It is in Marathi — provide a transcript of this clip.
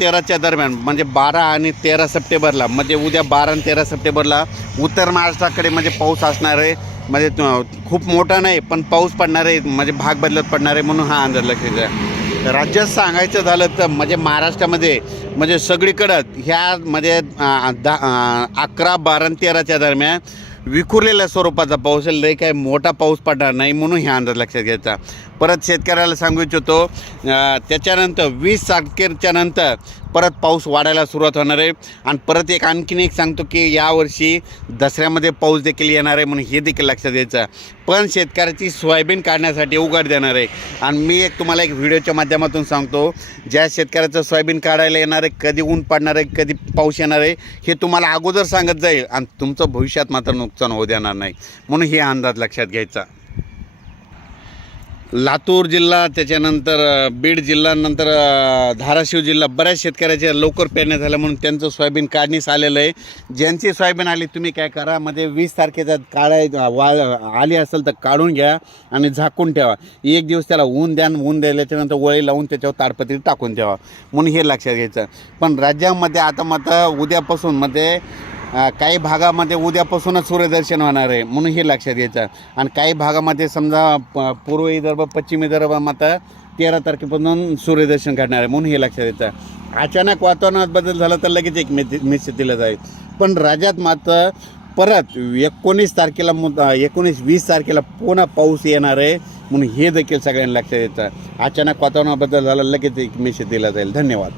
तेराच्या दरम्यान म्हणजे बारा आणि तेरा सप्टेंबरला म्हणजे उद्या बारा आणि तेरा सप्टेंबरला उत्तर महाराष्ट्राकडे म्हणजे पाऊस असणार आहे. म्हणजे खूप मोठा नाही पण पाऊस पडणार आहे म्हणजे भाग बदलत पडणार आहे म्हणून हा अंदाज लक्षात घ्या राज्यात सांगायचं झालं तर म्हणजे महाराष्ट्रामध्ये म्हणजे सगळीकडं ह्या म्हणजे दहा अकरा बारा आणि तेराच्या दरम्यान विखुरलेल्या स्वरूपाचा पाऊस आहे. लय काय मोठा पाऊस पडणार नाही म्हणून ह्या अंदाज लक्षात घ्यायचा. परत शेतकऱ्याला सांगू इच्छितो त्याच्यानंतर वीस तारखेच्या नंतर परत पाऊस वाढायला सुरुवात होणार आहे. आणि परत एक आणखीन एक सांगतो की यावर्षी दसऱ्यामध्ये पाऊस देखील येणार आहे म्हणून हे देखील लक्षात घ्यायचं. पण शेतकऱ्याची सोयाबीन काढण्यासाठी उघड देणार आहे. आणि मी एक तुम्हाला एक व्हिडिओच्या माध्यमातून सांगतो ज्या शेतकऱ्याचं सोयाबीन काढायला येणार आहे कधी ऊन पडणार आहे कधी पाऊस येणार आहे हे तुम्हाला अगोदर सांगत जाईल. आणि तुमचं भविष्यात मात्र नुकसान नुकसान होऊ देणार नाही. म्हणून हे अंदाज लक्षात घ्यायचा. लातूर जिल्हा त्याच्यानंतर बीड जिल्हा नंतर धाराशिव जिल्हा बऱ्याच शेतकऱ्याच्या लवकर पेरण्या झाल्या म्हणून त्यांचं सोयाबीन काढणीस आलेलं आहे. ज्यांची सोयाबीन आली तुम्ही काय करा मध्ये वीस तारखेचा काढाय वा आली असेल तर काढून घ्या आणि झाकून ठेवा. एक दिवस त्याला ऊन द्या ऊन द्यायल्याच्यानंतर वळी लावून त्याच्यावर ताडपत्री टाकून ठेवा. म्हणून हे लक्षात घ्यायचं. पण राज्यामध्ये आता मात्र उद्यापासून मध्ये काही भागामध्ये उद्यापासूनच सूर्यदर्शन होणार आहे म्हणून हे लक्षात घ्यायचं. आणि काही भागामध्ये समजा प- पूर्व विदर्भ पश्चिम विदर्भामध्ये मात्र तेरा तारखेपासून सूर्यदर्शन घडणार आहे म्हणून हे लक्षात घ्यायचं अचानक वातावरणात बदल झाला तर लगेच एक निश्चित दिलं जाईल. पण राज्यात मात्र परत एकोणीस तारखेला मु एकोणीस वीस तारखेला पुन्हा पाऊस येणार आहे म्हणून हे देखील सगळ्यांना लक्षात येतं. अचानक वातावरणात बदल झाला लगेच एक मेसेज दिला जाईल. धन्यवाद.